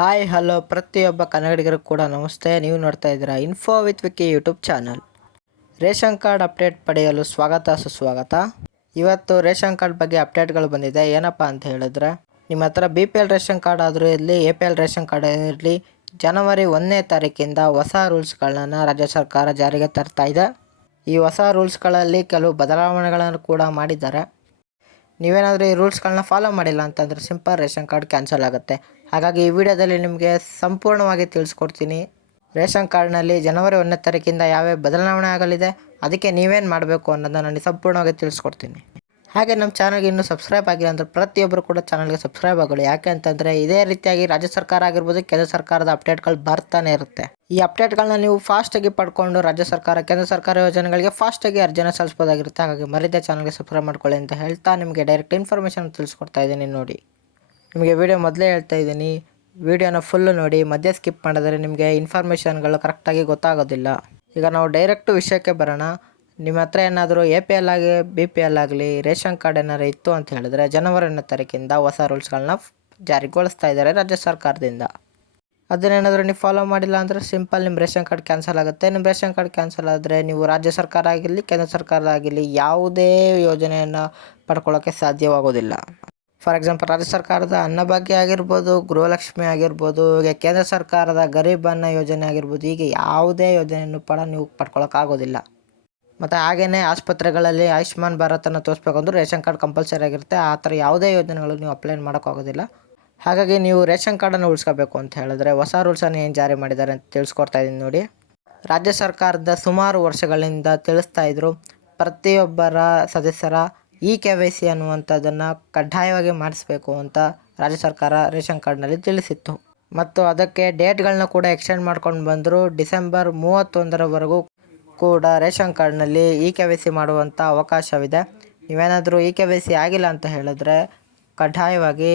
Hi hello ಪ್ರತಿಯೊಬ್ಬ ಕನ್ನಡಿಗರು ಕೂಡ ನಮಸ್ತೆ. ನೀವು ನೋಡ್ತಾ ಇದ್ದೀರಾ info with Vicky YouTube channel. Ration card update ಪಡೆಯಲು ಸ್ವಾಗತ ಸುಸ್ವಾಗತ. ಇವತ್ತು ರೇಷನ್ ಕಾರ್ಡ್ ಬಗ್ಗೆ ಅಪ್ಡೇಟ್ಗಳು ಬಂದಿದೆ. ಏನಪ್ಪ ಅಂತ ಹೇಳಿದ್ರೆ, ನಿಮ್ಮ ಹತ್ರ BPL ರೇಷನ್ ಕಾರ್ಡ್ ಆದರೂ ಇರಲಿ, APL ರೇಷನ್ ಕಾರ್ಡ್ ಇರಲಿ, ಜನವರಿ 1ನೇ ತಾರೀಕಿಂದ ಹೊಸ ರೂಲ್ಸ್ಗಳನ್ನು ರಾಜ್ಯ ಸರ್ಕಾರ ಜಾರಿಗೆ ತರ್ತಾ ಇದೆ. ಈ ಹೊಸ ರೂಲ್ಸ್ಗಳಲ್ಲಿ ಕೆಲವು ಬದಲಾವಣೆಗಳನ್ನು ಕೂಡ ಮಾಡಿದ್ದಾರೆ. ನೀವೇನಾದರೂ ಈ ರೂಲ್ಸ್ಗಳನ್ನ ಫಾಲೋ ಮಾಡಿಲ್ಲ ಅಂತಂದರೆ ಸಿಂಪಲ್ ರೇಷನ್ ಕಾರ್ಡ್ ಕ್ಯಾನ್ಸಲ್ ಆಗುತ್ತೆ. ಹಾಗಾಗಿ ಈ ವಿಡಿಯೋದಲ್ಲಿ ನಿಮಗೆ ಸಂಪೂರ್ಣವಾಗಿ ತಿಳಿಸ್ಕೊಡ್ತೀನಿ. ರೇಷನ್ ಕಾರ್ಡ್ನಲ್ಲಿ ಜನವರಿ 1ನೇ ತಾರೀಕಿಂದ ಯಾವ್ಯಾವ ಬದಲಾವಣೆ ಆಗಲಿದೆ, ಅದಕ್ಕೆ ನೀವೇನು ಮಾಡಬೇಕು ಅನ್ನೋದನ್ನು ನಾನು ಸಂಪೂರ್ಣವಾಗಿ ತಿಳಿಸ್ಕೊಡ್ತೀನಿ. ಹಾಗೆ ನಮ್ಮ ಚಾನಲ್ಗೆ ಇನ್ನೂ ಸಬ್ಸ್ಕ್ರೈಬ್ ಆಗಿಲ್ಲ ಅಂದರೆ ಪ್ರತಿಯೊಬ್ಬರು ಕೂಡ ಚಾನಲ್ಗೆ ಸಬ್ಸ್ಕ್ರೈಬ್ ಆಗೋಳಿ. ಯಾಕೆ ಅಂತಂದರೆ ಇದೇ ರೀತಿಯಾಗಿ ರಾಜ್ಯ ಸರ್ಕಾರ ಆಗಿರ್ಬೋದು, ಕೇಂದ್ರ ಸರ್ಕಾರದ ಅಪ್ಡೇಟ್ಗಳು ಬರ್ತಾನೆ ಇರುತ್ತೆ. ಈ ಅಪ್ಡೇಟ್ಗಳನ್ನ ನೀವು ಫಾಸ್ಟಾಗಿ ಪಡ್ಕೊಂಡು ರಾಜ್ಯ ಸರ್ಕಾರ, ಕೇಂದ್ರ ಸರ್ಕಾರ ಯೋಜನೆಗಳಿಗೆ ಫಾಸ್ಟಾಗಿ ಅರ್ಜಿನ ಸಲ್ಲಿಸ್ಬೋದಾಗಿರುತ್ತೆ. ಹಾಗಾಗಿ ಮರಿದೇ ಚಾನಲ್ಗೆ ಸಬ್ಸ್ಕ್ರೈಬ್ ಮಾಡ್ಕೊಳ್ಳಿ ಅಂತ ಹೇಳ್ತಾ ನಿಮಗೆ ಡೈರೆಕ್ಟ್ ಇನ್ಫಾರ್ಮೇಷನ್ ತಿಳಿಸ್ಕೊಡ್ತಾ ಇದ್ದೀನಿ. ನೋಡಿ, ನಿಮಗೆ ವಿಡಿಯೋ ಮೊದಲೇ ಹೇಳ್ತಾ ಇದ್ದೀನಿ, ವಿಡಿಯೋನ ಫುಲ್ಲು ನೋಡಿ. ಮಧ್ಯೆ ಸ್ಕಿಪ್ ಮಾಡಿದರೆ ನಿಮಗೆ ಇನ್ಫಾರ್ಮೇಷನ್ಗಳು ಕರೆಕ್ಟಾಗಿ ಗೊತ್ತಾಗೋದಿಲ್ಲ. ಈಗ ನಾವು ಡೈರೆಕ್ಟು ವಿಷಯಕ್ಕೆ ಬರೋಣ. ನಿಮ್ಮ ಹತ್ರ ಏನಾದರೂ APL ಆಗಿ BPL ಆಗಲಿ ರೇಷನ್ ಕಾರ್ಡ್ ಏನಾದ್ರು ಇತ್ತು ಅಂತ ಹೇಳಿದ್ರೆ ಜನವರಿ 1ನೇ ತಾರೀಕಿಂದ ಹೊಸ ರೂಲ್ಸ್ಗಳನ್ನ ಜಾರಿಗೊಳಿಸ್ತಾ ಇದ್ದಾರೆ ರಾಜ್ಯ ಸರ್ಕಾರದಿಂದ. ಅದನ್ನೇನಾದರೂ ನೀವು ಫಾಲೋ ಮಾಡಿಲ್ಲ ಅಂದರೆ ಸಿಂಪಲ್ ನಿಮ್ಮ ರೇಷನ್ ಕಾರ್ಡ್ ಕ್ಯಾನ್ಸಲ್ ಆಗುತ್ತೆ. ನಿಮ್ಮ ರೇಷನ್ ಕಾರ್ಡ್ ಕ್ಯಾನ್ಸಲ್ ಆದರೆ ನೀವು ರಾಜ್ಯ ಸರ್ಕಾರ ಆಗಿರಲಿ, ಕೇಂದ್ರ ಸರ್ಕಾರ ಆಗಿರಲಿ ಯಾವುದೇ ಯೋಜನೆಯನ್ನು ಪಡ್ಕೊಳ್ಳೋಕ್ಕೆ ಸಾಧ್ಯವಾಗೋದಿಲ್ಲ. ಫಾರ್ ಎಕ್ಸಾಂಪಲ್, ರಾಜ್ಯ ಸರ್ಕಾರದ ಅನ್ನಭಾಗ್ಯ ಆಗಿರ್ಬೋದು, ಗೃಹಲಕ್ಷ್ಮಿ ಆಗಿರ್ಬೋದು, ಈಗ ಕೇಂದ್ರ ಸರ್ಕಾರದ ಗರೀಬ್ ಅನ್ನ ಯೋಜನೆ ಆಗಿರ್ಬೋದು, ಹೀಗೆ ಯಾವುದೇ ಯೋಜನೆಯನ್ನು ನೀವು ಪಡ್ಕೊಳ್ಳೋಕ್ಕಾಗೋದಿಲ್ಲ. ಮತ್ತು ಹಾಗೆಯೇ ಆಸ್ಪತ್ರೆಗಳಲ್ಲಿ ಆಯುಷ್ಮಾನ್ ಭಾರತನ್ನು ತೋರಿಸ್ಬೇಕಂದ್ರೂ ರೇಷನ್ ಕಾರ್ಡ್ ಕಂಪಲ್ಸರಿ ಆಗಿರುತ್ತೆ. ಆ ಥರ ಯಾವುದೇ ಯೋಜನೆಗಳು ನೀವು ಅಪ್ಲೈ ಮಾಡೋಕ್ಕಾಗೋದಿಲ್ಲ. ಹಾಗಾಗಿ ನೀವು ರೇಷನ್ ಕಾರ್ಡನ್ನು ಉಳಿಸ್ಕೋಬೇಕು ಅಂತ ಹೇಳಿದ್ರೆ ಹೊಸ ರೂಲ್ಸನ್ನು ಏನು ಜಾರಿ ಮಾಡಿದ್ದಾರೆ ಅಂತ ತಿಳಿಸ್ಕೊಡ್ತಾ ಇದ್ದೀನಿ. ನೋಡಿ, ರಾಜ್ಯ ಸರ್ಕಾರದ ಸುಮಾರು ವರ್ಷಗಳಿಂದ ತಿಳಿಸ್ತಾ ಇದ್ದರು, ಪ್ರತಿಯೊಬ್ಬರ ಸದಸ್ಯರ KYC ಅನ್ನುವಂಥದ್ದನ್ನು ಕಡ್ಡಾಯವಾಗಿ ಮಾಡಿಸ್ಬೇಕು ಅಂತ ರಾಜ್ಯ ಸರ್ಕಾರ ರೇಷನ್ ಕಾರ್ಡ್ನಲ್ಲಿ ತಿಳಿಸಿತ್ತು. ಮತ್ತು ಅದಕ್ಕೆ ಡೇಟ್ಗಳನ್ನ ಕೂಡ ಎಕ್ಸ್ಟೆಂಡ್ ಮಾಡ್ಕೊಂಡು ಬಂದರು. ಡಿಸೆಂಬರ್ 31ರವರೆಗೂ ಕೂಡ ರೇಷನ್ ಕಾರ್ಡ್ನಲ್ಲಿ KYC ಮಾಡುವಂಥ ಅವಕಾಶವಿದೆ. ನೀವೇನಾದರೂ KYC ಆಗಿಲ್ಲ ಅಂತ ಹೇಳಿದ್ರೆ ಕಡ್ಡಾಯವಾಗಿ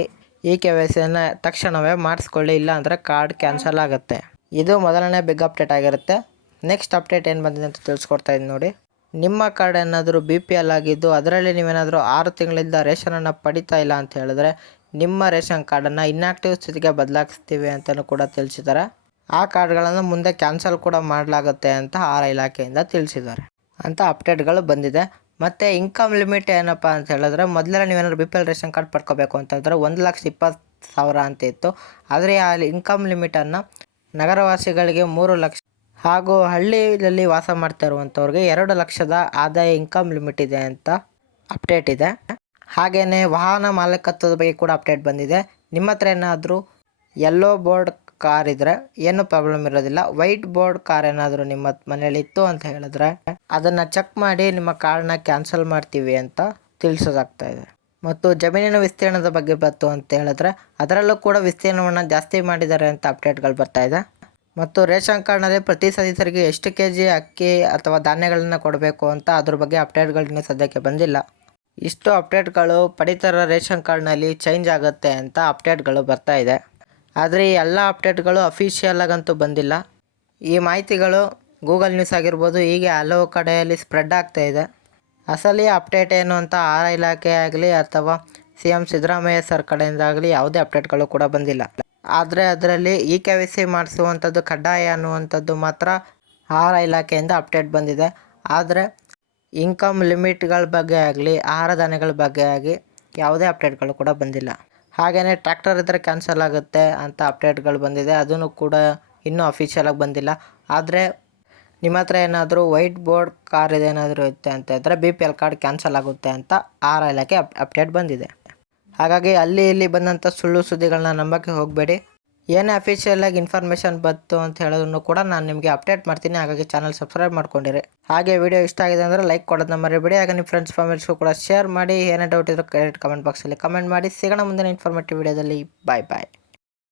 KYCಯನ್ನು ತಕ್ಷಣವೇ ಮಾಡಿಸ್ಕೊಳ್ಳಿ, ಇಲ್ಲ ಅಂದರೆ ಕಾರ್ಡ್ ಕ್ಯಾನ್ಸಲ್ ಆಗುತ್ತೆ. ಇದು ಮೊದಲನೇ ಬಿಗ್ ಅಪ್ಡೇಟ್ ಆಗಿರುತ್ತೆ. ನೆಕ್ಸ್ಟ್ ಅಪ್ಡೇಟ್ ಏನು ಬಂದಿದೆ ಅಂತ ತಿಳಿಸ್ಕೊಡ್ತಾ ಇದ್ದೀನಿ. ನೋಡಿ, ನಿಮ್ಮ ಕಾರ್ಡ್ ಏನಾದರೂ BPL ಆಗಿದ್ದು ಅದರಲ್ಲಿ ನೀವೇನಾದರೂ 6 ತಿಂಗಳಿಂದ ರೇಷನನ್ನು ಪಡಿತಾ ಇಲ್ಲ ಅಂತ ಹೇಳಿದ್ರೆ ನಿಮ್ಮ ರೇಷನ್ ಕಾರ್ಡನ್ನು ಇನ್ಆಕ್ಟಿವ್ ಸ್ಥಿತಿಗೆ ಬದಲಾಯಿಸ್ತೀವಿ ಅಂತಲೂ ಕೂಡ ತಿಳಿಸಿದ್ದಾರೆ. ಆ ಕಾರ್ಡ್ಗಳನ್ನು ಮುಂದೆ ಕ್ಯಾನ್ಸಲ್ ಕೂಡ ಮಾಡಲಾಗುತ್ತೆ ಅಂತ ಆಹಾರ ಇಲಾಖೆಯಿಂದ ತಿಳಿಸಿದ್ದಾರೆ ಅಂತ ಅಪ್ಡೇಟ್ಗಳು ಬಂದಿದೆ. ಮತ್ತು ಇನ್ಕಮ್ ಲಿಮಿಟ್ ಏನಪ್ಪ ಅಂತ ಹೇಳಿದ್ರೆ, ಮೊದಲೆಲ್ಲ ನೀವೇನಾದ್ರು BPL ರೇಷನ್ ಕಾರ್ಡ್ ಪಡ್ಕೋಬೇಕು ಅಂತ ಹೇಳಿದ್ರೆ 1,20,000 ಅಂತ ಇತ್ತು. ಆದರೆ ಆ ಇನ್ಕಮ್ ಲಿಮಿಟನ್ನು ನಗರವಾಸಿಗಳಿಗೆ 3 ಲಕ್ಷ ಹಾಗೂ ಹಳ್ಳಿಯಲ್ಲಿ ವಾಸ ಮಾಡ್ತಾ ಇರುವಂಥವ್ರಿಗೆ 2 ಲಕ್ಷದ ಆದಾಯ ಇನ್ಕಮ್ ಲಿಮಿಟ್ ಇದೆ ಅಂತ ಅಪ್ಡೇಟ್ ಇದೆ. ಹಾಗೆಯೇ ವಾಹನ ಮಾಲೀಕತ್ವದ ಬಗ್ಗೆ ಕೂಡ ಅಪ್ಡೇಟ್ ಬಂದಿದೆ. ನಿಮ್ಮ ಹತ್ರ ಏನಾದರೂ ಯೆಲ್ಲೋ ಬೋರ್ಡ್ ಕಾರ್ ಇದ್ದರೆ ಏನೂ ಪ್ರಾಬ್ಲಮ್ ಇರೋದಿಲ್ಲ. ವೈಟ್ ಬೋರ್ಡ್ ಕಾರ್ ಏನಾದರೂ ನಿಮ್ಮ ಮನೇಲಿ ಇತ್ತು ಅಂತ ಹೇಳಿದ್ರೆ ಅದನ್ನು ಚೆಕ್ ಮಾಡಿ ನಿಮ್ಮ ಕಾರ್ಡ್ನ ಕ್ಯಾನ್ಸಲ್ ಮಾಡ್ತೀವಿ ಅಂತ ತಿಳಿಸೋದಾಗ್ತಾ ಇದೆ. ಮತ್ತು ಜಮೀನಿನ ವಿಸ್ತೀರ್ಣದ ಬಗ್ಗೆ ಬಂತು ಅಂತ ಹೇಳಿದ್ರೆ ಅದರಲ್ಲೂ ಕೂಡ ವಿಸ್ತೀರ್ಣವನ್ನು ಜಾಸ್ತಿ ಮಾಡಿದ್ದಾರೆ ಅಂತ ಅಪ್ಡೇಟ್ಗಳು ಬರ್ತಾ ಇದೆ. ಮತ್ತು ರೇಷನ್ ಕಾರ್ಡ್ನಲ್ಲಿ ಪ್ರತಿ ಸದಸ್ಯರಿಗೆ ಎಷ್ಟು kg ಅಕ್ಕಿ ಅಥವಾ ಧಾನ್ಯಗಳನ್ನು ಕೊಡಬೇಕು ಅಂತ ಅದ್ರ ಬಗ್ಗೆ ಅಪ್ಡೇಟ್ಗಳು ಸದ್ಯಕ್ಕೆ ಬಂದಿಲ್ಲ. ಇಷ್ಟು ಅಪ್ಡೇಟ್ಗಳು ಪಡಿತರ ರೇಷನ್ ಕಾರ್ಡ್ನಲ್ಲಿ ಚೇಂಜ್ ಆಗುತ್ತೆ ಅಂತ ಅಪ್ಡೇಟ್ಗಳು ಬರ್ತಾ ಇದೆ. ಆದರೆ ಈ ಎಲ್ಲ ಅಪ್ಡೇಟ್ಗಳು ಅಫಿಷಿಯಲ್ ಆಗಂತೂ ಬಂದಿಲ್ಲ. ಈ ಮಾಹಿತಿಗಳು ಗೂಗಲ್ ನ್ಯೂಸ್ ಆಗಿರ್ಬೋದು, ಹೀಗೆ ಹಲವು ಕಡೆಯಲ್ಲಿ ಸ್ಪ್ರೆಡ್ ಆಗ್ತಾ ಇದೆ. ಅಸಲಿ ಅಪ್ಡೇಟ್ ಏನು ಅಂತ ಆಹಾರ ಇಲಾಖೆ ಆಗಲಿ ಅಥವಾ CM ಸಿದ್ದರಾಮಯ್ಯ ಸರ್ ಕಡೆಯಿಂದ ಆಗಲಿ ಯಾವುದೇ ಅಪ್ಡೇಟ್ಗಳು ಕೂಡ ಬಂದಿಲ್ಲ. ಆದರೆ ಅದರಲ್ಲಿ KYC ಮಾಡಿಸುವಂಥದ್ದು ಕಡ್ಡಾಯ ಅನ್ನುವಂಥದ್ದು ಮಾತ್ರ ಆಹಾರ ಇಲಾಖೆಯಿಂದ ಅಪ್ಡೇಟ್ ಬಂದಿದೆ. ಆದರೆ ಇನ್ಕಮ್ ಲಿಮಿಟ್ಗಳ ಬಗ್ಗೆ ಆಗಲಿ ಆಹಾರ ಧಾನ್ಯಗಳ ಬಗ್ಗೆ ಆಗಿ ಯಾವುದೇ ಅಪ್ಡೇಟ್ಗಳು ಕೂಡ ಬಂದಿಲ್ಲ. ಹಾಗೆಯೇ ಟ್ರ್ಯಾಕ್ಟರ್ ಇದ್ದರೆ ಕ್ಯಾನ್ಸಲ್ ಆಗುತ್ತೆ ಅಂತ ಅಪ್ಡೇಟ್ಗಳು ಬಂದಿದೆ. ಅದನ್ನು ಕೂಡ ಇನ್ನೂ ಅಫಿಷಿಯಲಾಗಿ ಬಂದಿಲ್ಲ. ಆದರೆ ನಿಮ್ಮ ಹತ್ರ ಏನಾದರೂ ವೈಟ್ ಬೋರ್ಡ್ ಕಾರ್ ಇದೇನಾದರೂ ಇರುತ್ತೆ ಅಂತ ಇದ್ದರೆ BPL ಕಾರ್ಡ್ ಕ್ಯಾನ್ಸಲ್ ಆಗುತ್ತೆ ಅಂತ ಆಹಾರ ಇಲಾಖೆ ಅಪ್ಡೇಟ್ ಬಂದಿದೆ. ಹಾಗಾಗಿ ಅಲ್ಲಿ ಇಲ್ಲಿ ಬಂದಂಥ ಸುಳ್ಳು ಸುದ್ದಿಗಳನ್ನ ನಂಬಕ್ಕೆ ಹೋಗಬೇಡಿ. ಏನೇ ಅಫಿಷಿಯಲಾಗಿ ಇನ್ಫಾರ್ಮೇಷನ್ ಬಂತು ಅಂತ ಹೇಳೋದನ್ನು ಕೂಡ ನಾನು ನಿಮಗೆ ಅಪ್ಡೇಟ್ ಮಾಡ್ತೀನಿ. ಹಾಗಾಗಿ ಚಾನಲ್ ಸಬ್ಸ್ಕ್ರೈಬ್ ಮಾಡ್ಕೊಂಡಿರಿ. ಹಾಗೆ ವಿಡಿಯೋ ಇಷ್ಟ ಆಗಿದೆ ಅಂದರೆ ಲೈಕ್ ಕೊಡೋದನ್ನ ಮರಿಬೇಡಿ. ಹಾಗೆ ನಿಮ್ಮ ಫ್ರೆಂಡ್ಸ್ ಫ್ಯಾಮಿಲೀಸ್ಗೂ ಕೂಡ ಶೇರ್ ಮಾಡಿ. ಏನೇ ಡೌಟ್ ಇದ್ರೂ ಕಮೆಂಟ್ ಬಾಕ್ಸಲ್ಲಿ ಕಮೆಂಟ್ ಮಾಡಿ. ಸಿಗೋಣ ಮುಂದಿನ ಇನ್ಫಾರ್ಮೇಟಿವ್ ವಿಡಿಯೋದಲ್ಲಿ. ಬಾಯ್ ಬಾಯ್.